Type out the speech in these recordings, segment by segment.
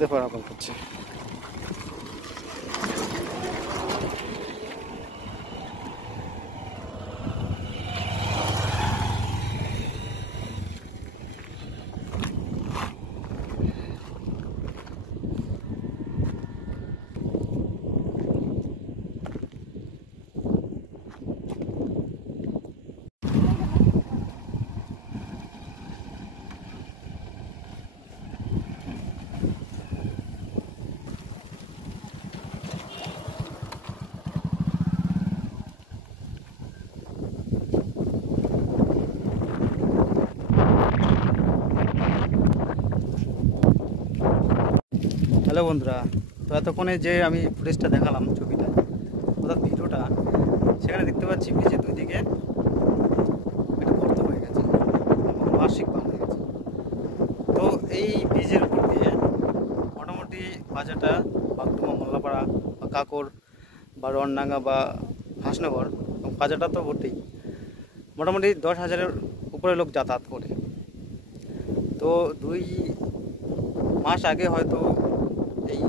নদী পারাপার করছে। হ্যালো বন্ধুরা, তো এতক্ষণে যে আমি ফুটেজটা দেখালাম, ছবিটা অর্থাৎ ভিডিওটা, সেখানে দেখতে পাচ্ছি ব্রিজের দুই দিকে একটা গর্ত হয়ে গেছে এবং বার্ষিক বাঁধ হয়ে গেছে। তো এই ব্রিজের উপর দিয়ে মোটামুটি বাজারটা বাগডুমা, মোল্লাপাড়া বা কাকর বা রনডাঙ্গা বা হাসনগর এবং বাজারটা তো ভর্তি, মোটামুটি 10,000-এর উপরে লোক যাতায়াত করে। তো 2 মাস আগে হয়তো এই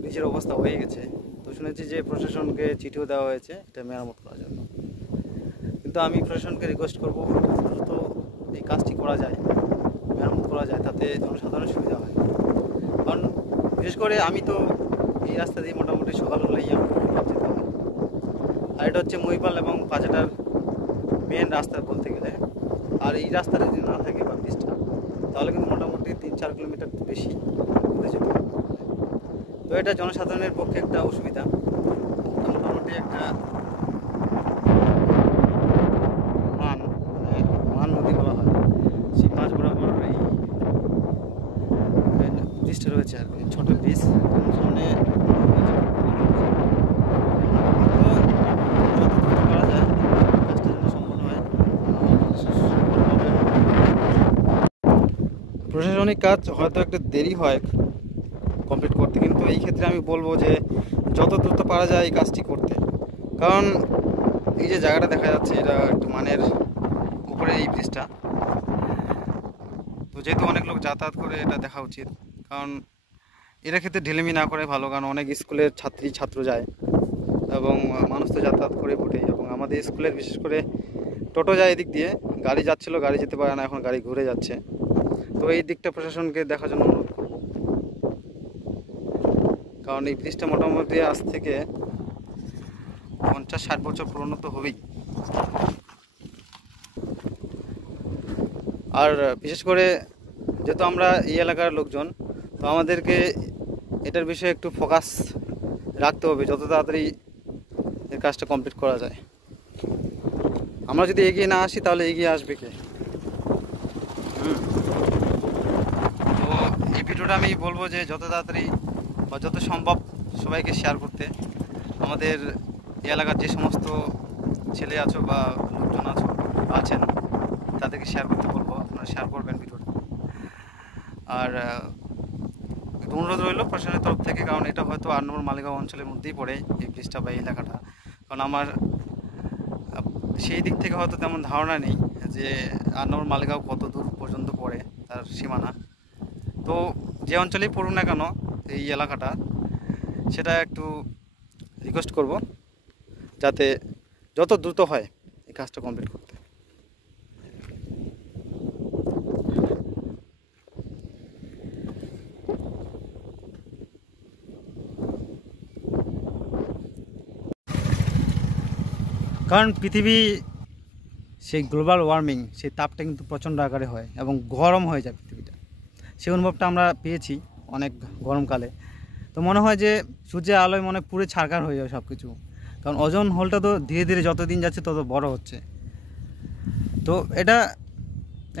ব্রিজের অবস্থা হয়ে গেছে। তো শুনেছি যে প্রশাসনকে চিঠিও দেওয়া হয়েছে এটা মেরামত করার জন্য। কিন্তু আমি প্রশাসনকে রিকোয়েস্ট করবো যত দ্রুত এই কাজটি করা যায়, মেরামত করা যায়, তাতে জনসাধারণের সুবিধা হয়। কারণ বিশেষ করে আমি তো এই রাস্তা দিয়ে মোটামুটি সকাল হলেই আমার যেতে হয়। আর এটা হচ্ছে মহিপাল এবং বাজারটার মেন রাস্তা বলতে গেলে। আর এই রাস্তাটা যদি না থাকে বা ব্রিজটা, তাহলে কিন্তু মোটামুটি 3-4 কিলোমিটার বেশি ঘুরে যেতে হবে। তো এটা জনসাধারণের পক্ষে একটা অসুবিধা। মোটামুটি একটা মান নদী বলা হয়, সেই মাঝ বরাবর এই ব্রিজটা রয়েছে আর কি, ছোটো ব্রিজ। সামনে করা যায় কাজটা যেন সম্পন্ন হয়। প্রশাসনিক কাজ হয়তো একটু দেরি হয় কমপ্লিট করতে, কিন্তু এই ক্ষেত্রে আমি বলবো যে যত দ্রুত পারা যায় এই কাজটি করতে। কারণ এই যে জায়গাটা দেখা যাচ্ছে এটা একটু মানের উপরে এই ব্রিজটা, তো যেহেতু অনেক লোক যাতায়াত করে এটা দেখা উচিত। কারণ এর ক্ষেত্রে ঢিলেমি না করে ভালো, কারণ অনেক স্কুলের ছাত্র যায় এবং মানুষ তো যাতায়াত করে বটে। এবং আমাদের স্কুলের বিশেষ করে টোটো যায় এদিক দিয়ে, গাড়ি যাচ্ছিলো, গাড়ি যেতে পারে না, এখন গাড়ি ঘুরে যাচ্ছে। তো এই দিকটা প্রশাসনকে দেখার জন্য অনুরোধ করব। কারণ এই ব্রিজটা মোটামুটি আজ থেকে 50-60 বছর পুরনো তো হবেই। আর বিশেষ করে যেহেতু আমরা এই এলাকার লোকজন, তো আমাদেরকে এটার বিষয়ে একটু ফোকাস রাখতে হবে, যত তাড়াতাড়ি এর কাজটা কমপ্লিট করা যায়। আমরা যদি এগিয়ে না আসি তাহলে এগিয়ে আসবে কে? তো এই ভিডিওটা আমি বলবো যে যত তাড়াতাড়ি বা যত সম্ভব সবাইকে শেয়ার করতে। আমাদের এই এলাকার যে সমস্ত ছেলে আছো বা লোকজন আছেন তাদেরকে শেয়ার করতে বলবো, আপনারা শেয়ার করবেন ভিডিওটা। আর অনুরোধ রইল প্রশাসনের তরফ থেকে, কারণ এটা হয়তো 8 নম্বর মালিগাঁও অঞ্চলের মধ্যেই পড়ে এই ব্রিজটা বা এই এলাকাটা। কারণ আমার সেই দিক থেকে হয়তো তেমন ধারণা নেই যে 8 নম্বর মালিগাঁও কত দূর পর্যন্ত পড়ে তার সীমানা। তো যে অঞ্চলেই পড়ুক না কেন এই এলাকাটা, সেটা একটু রিকোয়েস্ট করব যাতে যত দ্রুত হয় এই কাজটা কমপ্লিট করতে। কারণ পৃথিবী সেই গ্লোবাল ওয়ার্মিং, সেই তাপটা কিন্তু প্রচণ্ড আকারে হয় এবং গরম হয়ে যায় পৃথিবীটা। সেই অনুভবটা আমরা পেয়েছি অনেক গরমকালে। তো মনে হয় যে সূর্যের আলোয় মনে পুরো ছারখার হয়ে যাবে সব কিছু। কারণ ওজোন হোলটা তো ধীরে ধীরে যত দিন যাচ্ছে তত বড় হচ্ছে। তো এটা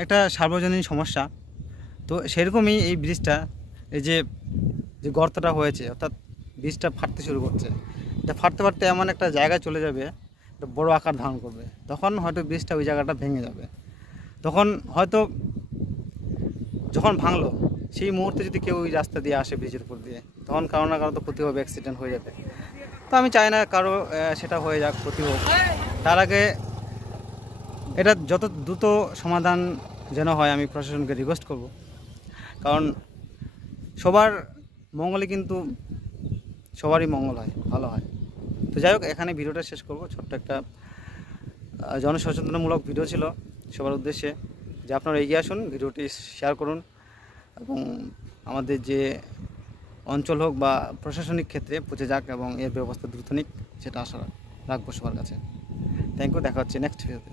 একটা সার্বজনীন সমস্যা। তো সেরকমই এই ব্রিজটা, এই যে গর্তটা হয়েছে, অর্থাৎ ব্রিজটা ফাটতে শুরু করছে। এটা ফাটতে ফাটতে এমন একটা জায়গায় চলে যাবে, একটা বড় আকার ধারণ করবে। তখন হয়তো ব্রিজটা ওই জায়গাটা ভেঙে যাবে। তখন হয়তো যখন ভাঙলো সেই মুহূর্তে যদি কেউ ওই রাস্তা দিয়ে আসে ব্রিজের উপর দিয়ে, তখন কারো না কারো তো ক্ষতি হবে, অ্যাক্সিডেন্ট হয়ে যাবে। তো আমি চাই না কারো সেটা হয়ে যাক, ক্ষতি হোক। তার আগে এটা যত দ্রুত সমাধান যেন হয় আমি প্রশাসনকে রিকোয়েস্ট করব। কারণ সবার মঙ্গলে কিন্তু সবারই মঙ্গল হয়, ভালো হয়। তো যাই হোক, এখানে ভিডিওটা শেষ করব। ছোট্ট একটা জনসচেতনমূলক ভিডিও ছিল সবার উদ্দেশ্যে, যে আপনারা এগিয়ে আসুন, ভিডিওটি শেয়ার করুন এবং আমাদের যে অঞ্চল হোক বা প্রশাসনিক ক্ষেত্রে পৌঁছে যাক এবং এর ব্যবস্থা দ্রুত নিক, সেটা আশা রাখবো সবার কাছে। থ্যাংক ইউ, দেখা হচ্ছে নেক্সট ভিডিওতে।